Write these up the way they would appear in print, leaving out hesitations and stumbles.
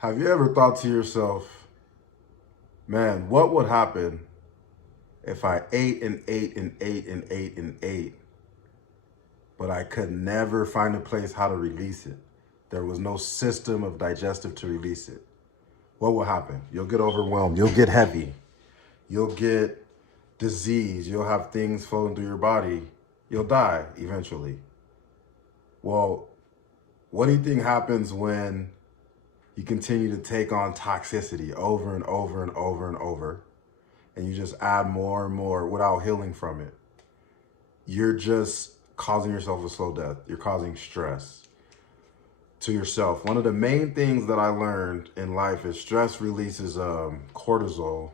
Have you ever thought to yourself, man, what would happen if I ate and ate and ate and ate and ate, but I could never find a place how to release it? There was no system of digestive to release it. What will happen? You'll get overwhelmed. You'll get heavy. You'll get disease. You'll have things flowing through your body. You'll die eventually. Well, what do you think happens when you continue to take on toxicity over and over and over and over, and you just add more and more without healing from it? You're just causing yourself a slow death. You're causing stress to yourself. One of the main things that I learned in life is stress releases cortisol.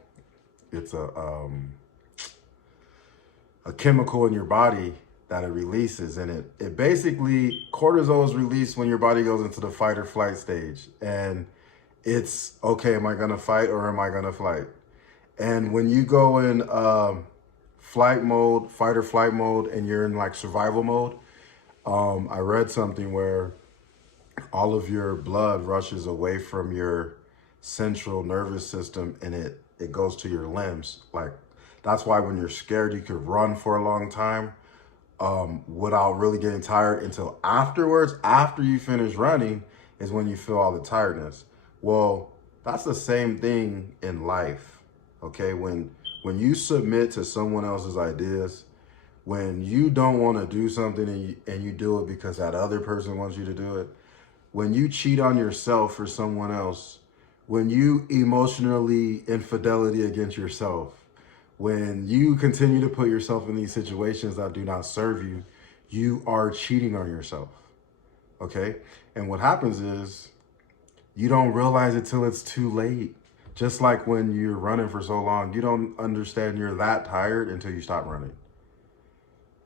It's a chemical in your body that it releases, and it basically, cortisol is released when your body goes into the fight or flight stage, and it's okay, am I gonna fight or am I gonna flight? And when you go in flight mode, fight or flight mode, and you're in like survival mode, I read something where all of your blood rushes away from your central nervous system, and it goes to your limbs. Like, that's why when you're scared, you could run for a long time without really getting tired, until afterwards, after you finish running, is when you feel all the tiredness. Well, that's the same thing in life, okay? When you submit to someone else's ideas, when you don't want to do something and you do it because that other person wants you to do it, when you cheat on yourself for someone else, when you emotionally infidelity against yourself, when you continue to put yourself in these situations that do not serve you, you are cheating on yourself, okay? And what happens is you don't realize it till it's too late. Just like when you're running for so long, you don't understand you're that tired until you stop running.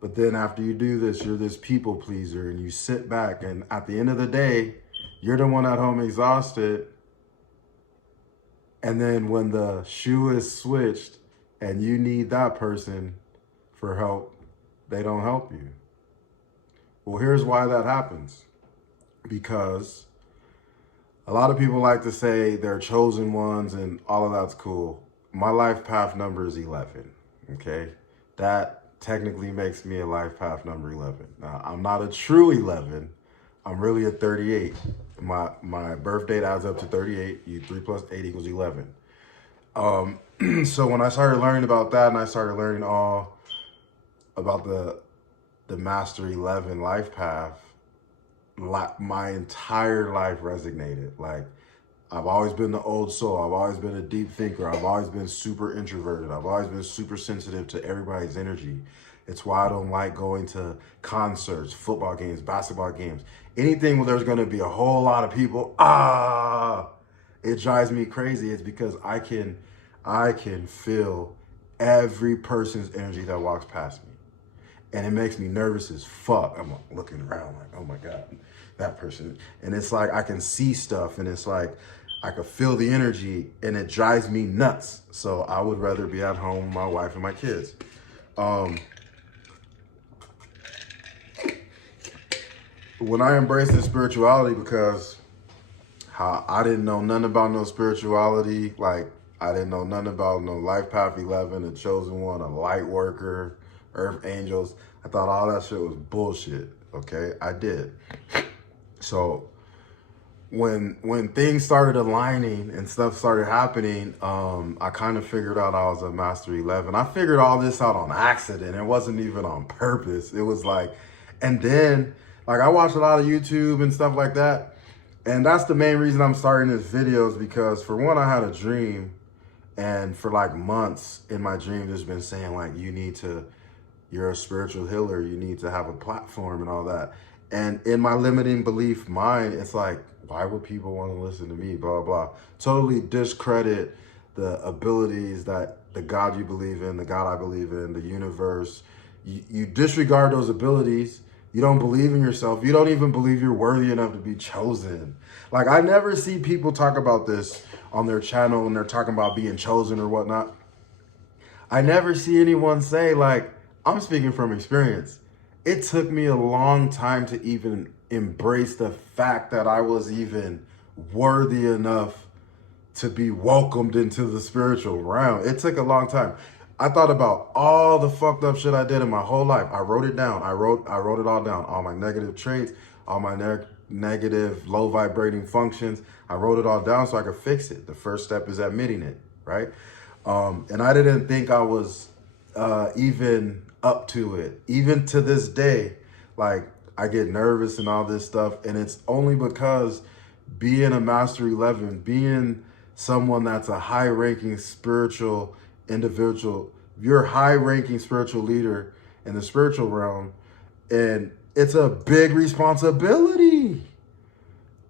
But then after you do this, you're this people pleaser, and you sit back, and at the end of the day, you're the one at home exhausted. And then when the shoe is switched and you need that person for help, they don't help you. Well, here's why that happens. Because a lot of people like to say they're chosen ones and all of that's cool. My life path number is 11, okay? That technically makes me a life path number 11. Now, I'm not a true 11. I'm really a 38. My birth date adds up to 38. 3 plus 8 equals 11. So when I started learning about that, and I started learning all about the Master 11 life path, my entire life resonated. Like, I've always been the old soul. I've always been a deep thinker. I've always been super introverted. I've always been super sensitive to everybody's energy. It's why I don't like going to concerts, football games, basketball games, anything where there's going to be a whole lot of people. It drives me crazy. It's because I can feel every person's energy that walks past me. And it makes me nervous as fuck. I'm looking around like, oh my God, that person. And it's like, I can see stuff, and it's like, I could feel the energy, and it drives me nuts. So I would rather be at home with my wife and my kids. When I embraced this spirituality, because how I didn't know nothing about no spirituality, like I didn't know nothing about no life path 11, a chosen one, a light worker, earth angels. I thought all that shit was bullshit, okay? I did. So when things started aligning and stuff started happening, I kind of figured out I was a Master 11. I figured all this out on accident. It wasn't even on purpose. It was like, and then, like, I watched a lot of YouTube and stuff like that. And that's the main reason I'm starting this video, is because, for one, I had a dream. And for like months in my dream, there's been saying like, you're a spiritual healer. You need to have a platform and all that. And in my limiting belief mind, it's like, why would people want to listen to me? Blah, blah. Totally discredit the abilities that the God you believe in, the God I believe in, the universe. You disregard those abilities. You don't believe in yourself. You don't even believe you're worthy enough to be chosen. Like, I never see people talk about this on their channel and they're talking about being chosen or whatnot. I never see anyone say, like, I'm speaking from experience. It took me a long time to even embrace the fact that I was even worthy enough to be welcomed into the spiritual realm. It took a long time. I thought about all the fucked up shit I did in my whole life. I wrote it down. I wrote it all down. All my negative traits, all my negative low vibrating functions. I wrote it all down so I could fix it. The first step is admitting it, right? And I didn't think I was even up to it. Even to this day, like, I get nervous and all this stuff. And it's only because being a Master 11, being someone that's a high-ranking spiritual individual, you're a high-ranking spiritual leader in the spiritual realm, and it's a big responsibility.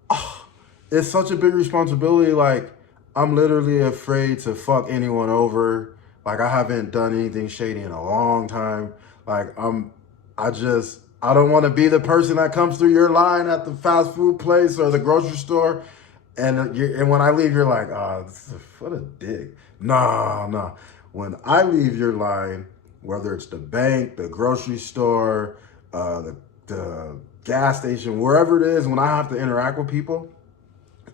Oh, it's such a big responsibility. Like, I'm literally afraid to fuck anyone over. Like, I haven't done anything shady in a long time. Like, I don't want to be the person that comes through your line at the fast food place or the grocery store, and when I leave, you're like, oh, what a dick. Nah. When I leave your line, whether it's the bank, the grocery store, the gas station, wherever it is, when I have to interact with people,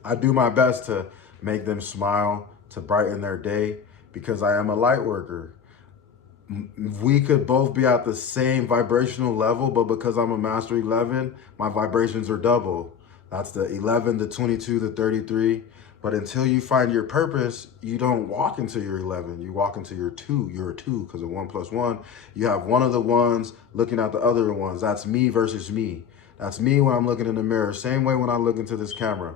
I do my best to make them smile, to brighten their day, because I am a light worker. We could both be at the same vibrational level, but because I'm a Master 11, my vibrations are double. That's the 11, the 22, the 33. But until you find your purpose, you don't walk into your 11. You walk into your 2. You're a 2 because of 1 + 1. You have one of the ones looking at the other ones. That's me versus me. That's me when I'm looking in the mirror. Same way when I look into this camera.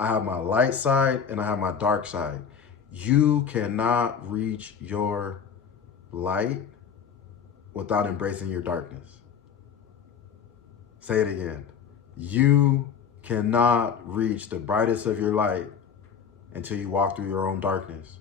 I have my light side and I have my dark side. You cannot reach your light without embracing your darkness. Say it again. You cannot reach the brightest of your light until you walk through your own darkness.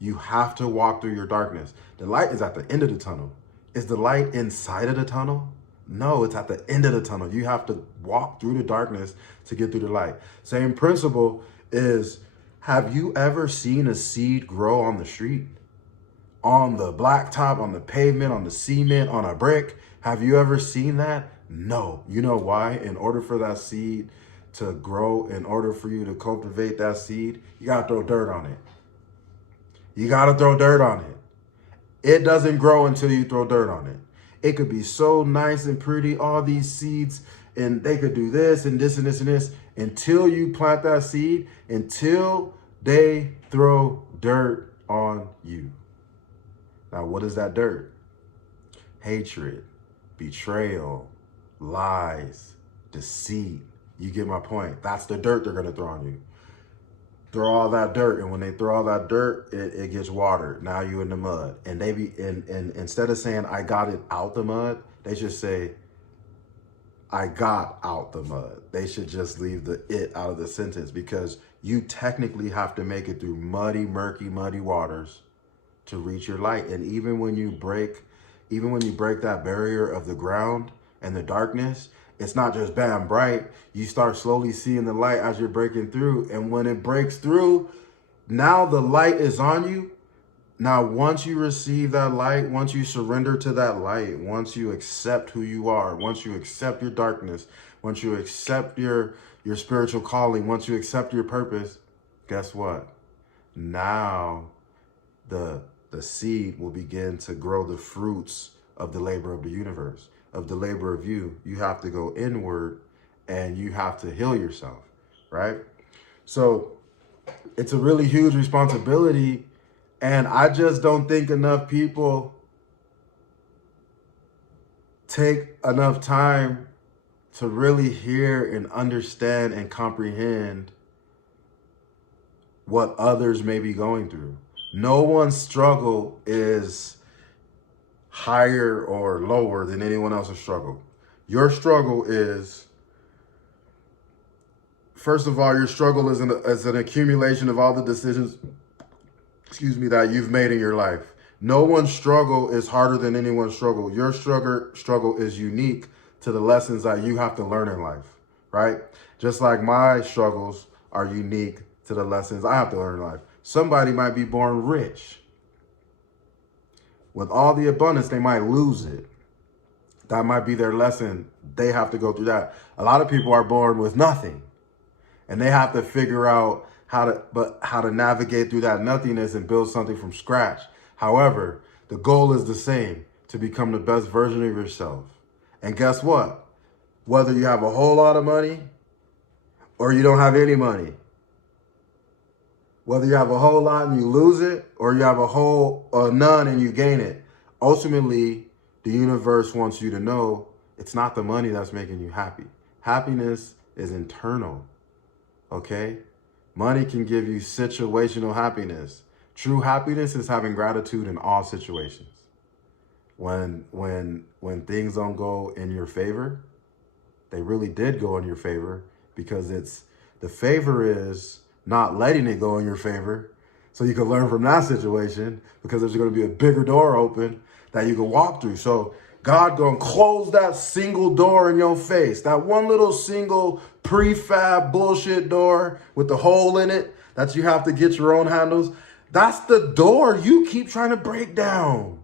You have to walk through your darkness. The light is at the end of the tunnel. Is the light inside of the tunnel? No, it's at the end of the tunnel. You have to walk through the darkness to get through the light. Same principle is, have you ever seen a seed grow on the street? On the blacktop, on the pavement, on the cement, on a brick? Have you ever seen that? No. You know why? In order for that seed to grow, in order for you to cultivate that seed, you got to throw dirt on it. You got to throw dirt on it. It doesn't grow until you throw dirt on it. It could be so nice and pretty, all these seeds, and they could do this and this and this and this, until you plant that seed, until they throw dirt on you. Now, what is that dirt? Hatred, betrayal, lies, deceit. You get my point. That's the dirt they're going to throw on you. Throw all that dirt, and when they throw all that dirt, it gets watered. Now you in the mud. And and instead of saying I got it out the mud, they should say I got out the mud. They should just leave the it out of the sentence, because you technically have to make it through muddy, murky waters to reach your light. And even when you break that barrier of the ground and the darkness, it's not just bam, bright. You start slowly seeing the light as you're breaking through. And when it breaks through, now the light is on you. Now, once you receive that light, once you surrender to that light, once you accept who you are, once you accept your darkness, once you accept your spiritual calling, once you accept your purpose, guess what? Now the seed will begin to grow the fruits of the labor of the universe, of the labor of you. You have to go inward and you have to heal yourself, right? So it's a really huge responsibility. And I just don't think enough people take enough time to really hear and understand and comprehend what others may be going through. No one's struggle is higher or lower than anyone else's struggle. Your struggle is, first of all, your struggle is an accumulation of all the decisions, that you've made in your life. No one's struggle is harder than anyone's struggle. Your struggle is unique to the lessons that you have to learn in life, right? Just like my struggles are unique to the lessons I have to learn in life. Somebody might be born rich. With all the abundance, they might lose it. That might be their lesson. They have to go through that. A lot of people are born with nothing. And they have to figure out how to navigate through that nothingness and build something from scratch. However, the goal is the same, to become the best version of yourself. And guess what? Whether you have a whole lot of money or you don't have any money, whether you have a whole lot and you lose it, or you have none and you gain it, ultimately, the universe wants you to know it's not the money that's making you happy. Happiness is internal, okay? Money can give you situational happiness. True happiness is having gratitude in all situations. When things don't go in your favor, they really did go in your favor, because the favor is not letting it go in your favor, so you can learn from that situation, because there's going to be a bigger door open that you can walk through. So God gonna close that single door in your face, that one little single prefab bullshit door with the hole in it that you have to get your own handles. That's the door you keep trying to break down.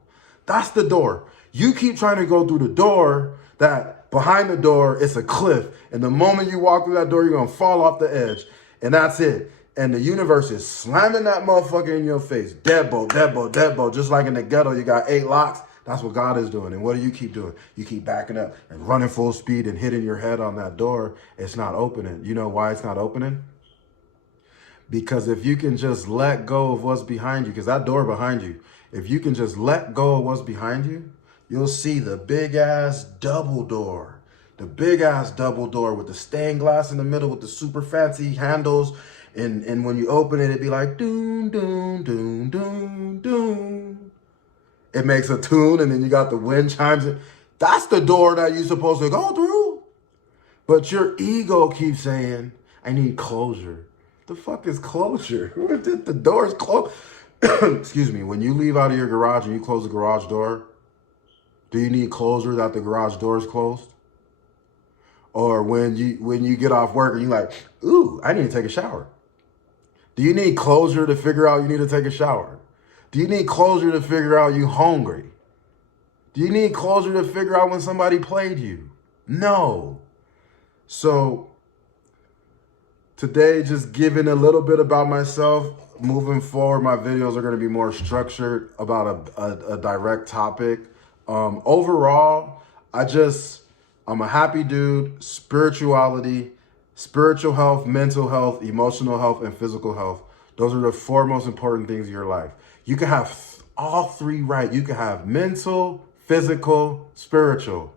That's the door. You keep trying to go through the door that behind the door, it's a cliff. And the moment you walk through that door, you're going to fall off the edge. And that's it. And the universe is slamming that motherfucker in your face. Deadbolt, deadbolt, deadbolt. Just like in the ghetto, you got 8 locks. That's what God is doing. And what do you keep doing? You keep backing up and running full speed and hitting your head on that door. It's not opening. You know why it's not opening? Because if you can just let go of what's behind you, because that door behind you, if you can just let go of what's behind you, you'll see the big ass double door. The big ass double door with the stained glass in the middle with the super fancy handles. And when you open it, it'd be like, doom, doom, doom, doom, doom. It makes a tune, and then you got the wind chimes. That's the door that you're supposed to go through. But your ego keeps saying, I need closure. The fuck is closure? The door is closed. Excuse me. When you leave out of your garage and you close the garage door, do you need closure that the garage door is closed? Or when you get off work and you're like, ooh, I need to take a shower. Do you need closure to figure out you need to take a shower? Do you need closure to figure out you hungry? Do you need closure to figure out when somebody played you? No. So today, just giving a little bit about myself. Moving forward, my videos are going to be more structured about a direct topic. Overall, I'm a happy dude. Spirituality, spiritual health, mental health, emotional health, and physical health. Those are the 4 most important things in your life. You can have all 3 right. You can have mental, physical, spiritual.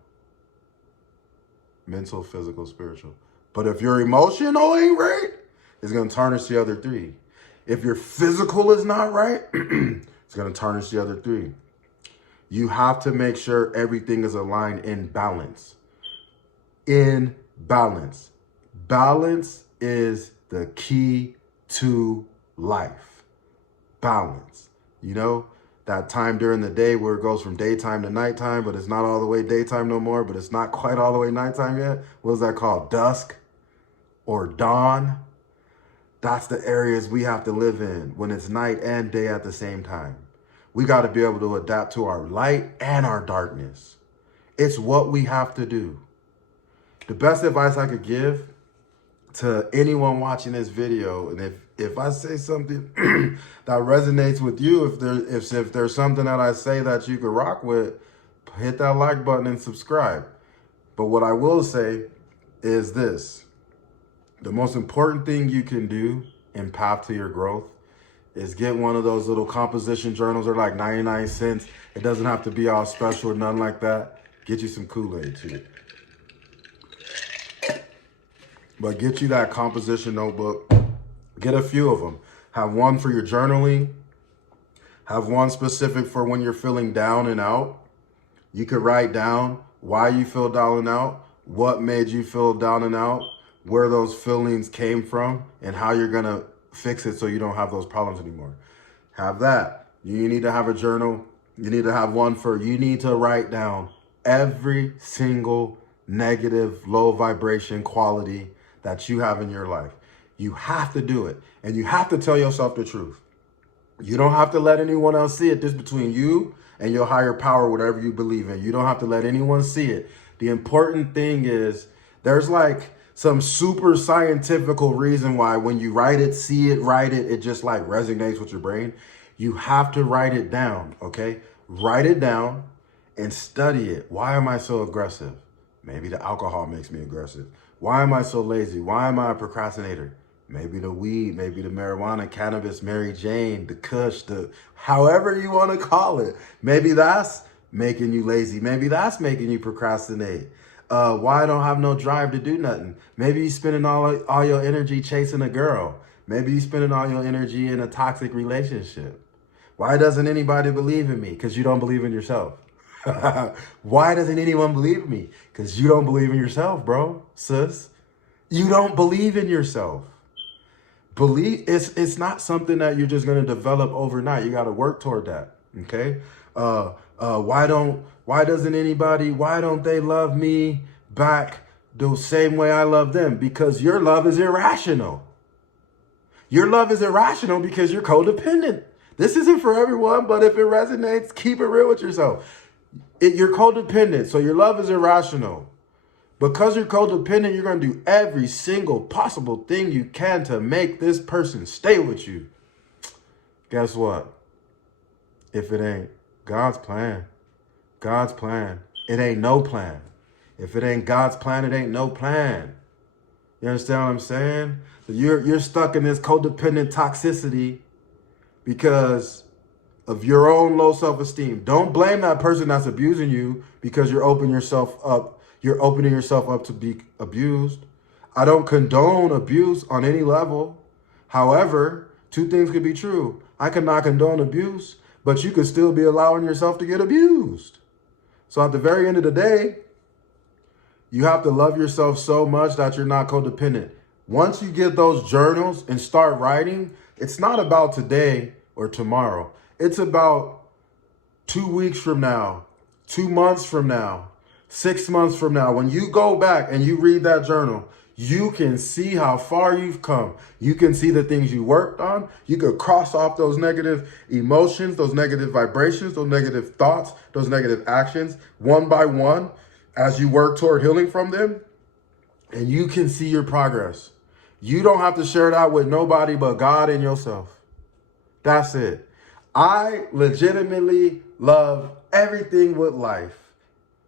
Mental, physical, spiritual. But if your emotional ain't right, it's going to tarnish the other 3. If your physical is not right, it's going to tarnish the other 3. You have to make sure everything is aligned in balance. In balance. Balance is the key to life. Balance. You know, that time during the day where it goes from daytime to nighttime, but it's not all the way daytime no more, but it's not quite all the way nighttime yet. What is that called? Dusk or dawn? That's the areas we have to live in when it's night and day at the same time. We got to be able to adapt to our light and our darkness. It's what we have to do. The best advice I could give to anyone watching this video, and if I say something that resonates with you, if there's something that I say that you could rock with, hit that like button and subscribe. But what I will say is this. The most important thing you can do in Path to Your Growth is get one of those little composition journals. They're like 99 cents. It doesn't have to be all special or nothing like that. Get you some Kool-Aid too. But get you that composition notebook. Get a few of them. Have one for your journaling. Have one specific for when you're feeling down and out. You could write down why you feel down and out, what made you feel down and out, where those feelings came from, and how you're going to fix it so you don't have those problems anymore. Have that. You need to have a journal. You need to have one you need to write down every single negative, low vibration quality that you have in your life. You have to do it. And you have to tell yourself the truth. You don't have to let anyone else see it. This is between you and your higher power, whatever you believe in. You don't have to let anyone see it. The important thing is there's like some super scientifical reason why when you write it, see it, write it, it just like resonates with your brain. You have to write it down, okay? Write it down and study it. Why am I so aggressive? Maybe the alcohol makes me aggressive. Why am I so lazy? Why am I a procrastinator? Maybe the weed, maybe the marijuana, cannabis, Mary Jane, the kush, the however you want to call it. Maybe that's making you lazy. Maybe that's making you procrastinate. Why I don't have no drive to do nothing? Maybe you spending all your energy chasing a girl. Maybe you spending all your energy in a toxic relationship. Why doesn't anybody believe in me? Because you don't believe in yourself. Why doesn't anyone believe in me? Because you don't believe in yourself, bro, sis. You don't believe in yourself. Believe it's not something that you're just going to develop overnight. You got to work toward that. Okay. Why don't they love me back the same way I love them? Because your love is irrational. Your love is irrational because you're codependent. This isn't for everyone, but if it resonates, keep it real with yourself. You're codependent, so your love is irrational. Because you're codependent, you're going to do every single possible thing you can to make this person stay with you. Guess what? If it ain't God's plan, it ain't no plan. If it ain't God's plan, it ain't no plan. You understand what I'm saying? So you're stuck in this codependent toxicity because of your own low self-esteem. Don't blame that person that's abusing you because you're opening yourself up to be abused. I don't condone abuse on any level. However, two things could be true. I cannot condone abuse, but you could still be allowing yourself to get abused. So at the very end of the day, you have to love yourself so much that you're not codependent. Once you get those journals and start writing, it's not about today or tomorrow. It's about 2 weeks from now, 2 months from now, 6 months from now. When you go back and you read that journal, you can see how far you've come. You can see the things you worked on. You could cross off those negative emotions, those negative vibrations, those negative thoughts, those negative actions, one by one, as you work toward healing from them. And you can see your progress. You don't have to share that with nobody but God and yourself. That's it. I legitimately love everything with life.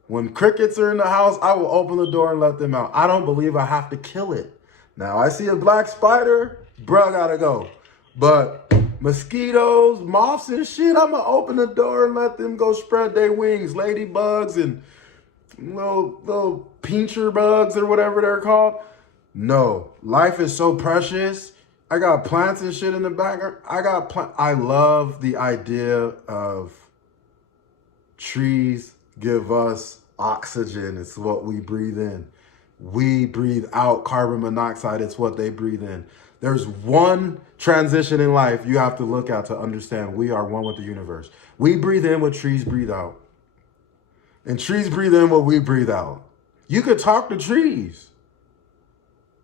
When crickets are in the house, I will open the door and let them out. I don't believe I have to kill it. Now, I see a black spider, bruh, gotta go. But mosquitoes, moths and shit, I'm gonna open the door and let them go spread their wings. Ladybugs and little pincher bugs or whatever they're called. No, life is so precious. I got plants and shit in the background. I love the idea of trees give us oxygen. It's what we breathe in. We breathe out carbon monoxide. It's what they breathe in. There's one transition in life you have to look at to understand we are one with the universe. We breathe in what trees breathe out. And trees breathe in what we breathe out. You could talk to trees.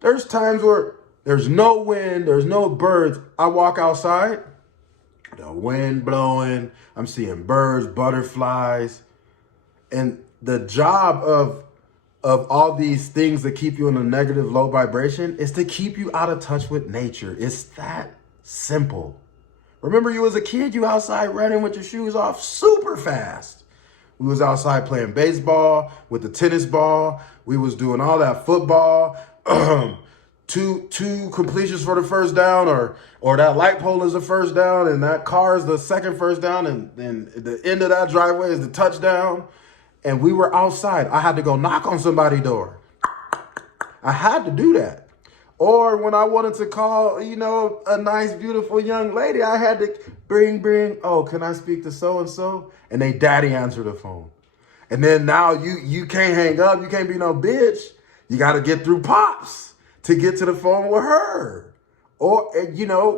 There's times where there's no wind, there's no birds. I walk outside, the wind blowing, I'm seeing birds, butterflies. And the job of all these things that keep you in a negative, low vibration is to keep you out of touch with nature. It's that simple. Remember you as a kid, you outside running with your shoes off super fast. We was outside playing baseball with the tennis ball. We was doing all that football. Two completions for the first down, or that light pole is the first down, and that car is the second first down, and the end of that driveway is the touchdown. And we were outside. I had to go knock on somebody's door. I had to do that. Or when I wanted to call, a nice, beautiful young lady, I had to bring, oh, can I speak to so-and-so? And they daddy answer the phone. And then now you can't hang up. You can't be no bitch. You got to get through Pops to get to the phone with her. Or,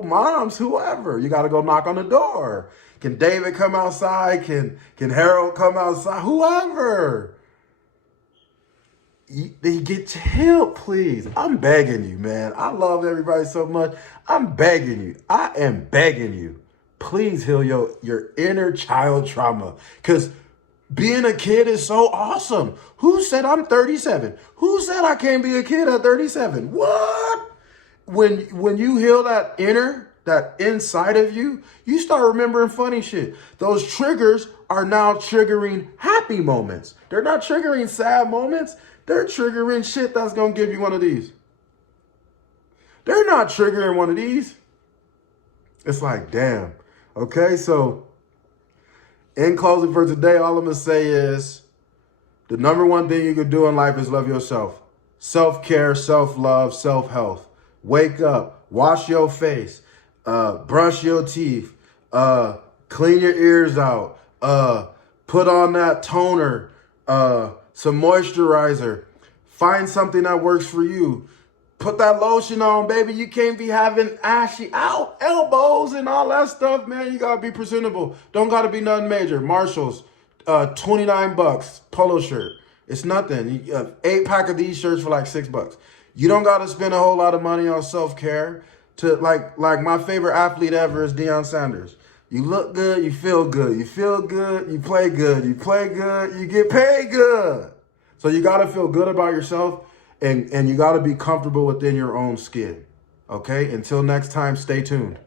moms, whoever. You got to go knock on the door. Can David come outside? Can Harold come outside? Whoever. They get help, please. I'm begging you, man. I love everybody so much. I'm begging you. I am begging you. Please heal your inner child trauma. Because Being a kid is so awesome. Who said I'm 37? Who said I can't be a kid at 37? What? When you heal that inside of you, you start remembering funny shit. Those triggers are now triggering happy moments. They're not triggering sad moments. They're triggering shit that's going to give you one of these. They're not triggering one of these. It's like, damn. Okay, so in closing for today, all I'm going to say is the number one thing you can do in life is love yourself. Self-care, self-love, self-health. Wake up, wash your face, brush your teeth, clean your ears out, put on that toner, some moisturizer. Find something that works for you. Put that lotion on, baby. You can't be having ashy elbows and all that stuff, man. You gotta be presentable. Don't gotta be nothing major. Marshalls, 29 bucks, polo shirt. It's nothing. 8-pack of these shirts for like $6. You don't gotta spend a whole lot of money on self-care. To like my favorite athlete ever is Deion Sanders. You look good, you feel good. You feel good, you play good. You play good, you get paid good. So you gotta feel good about yourself. And you got to be comfortable within your own skin. Okay? Until next time, stay tuned.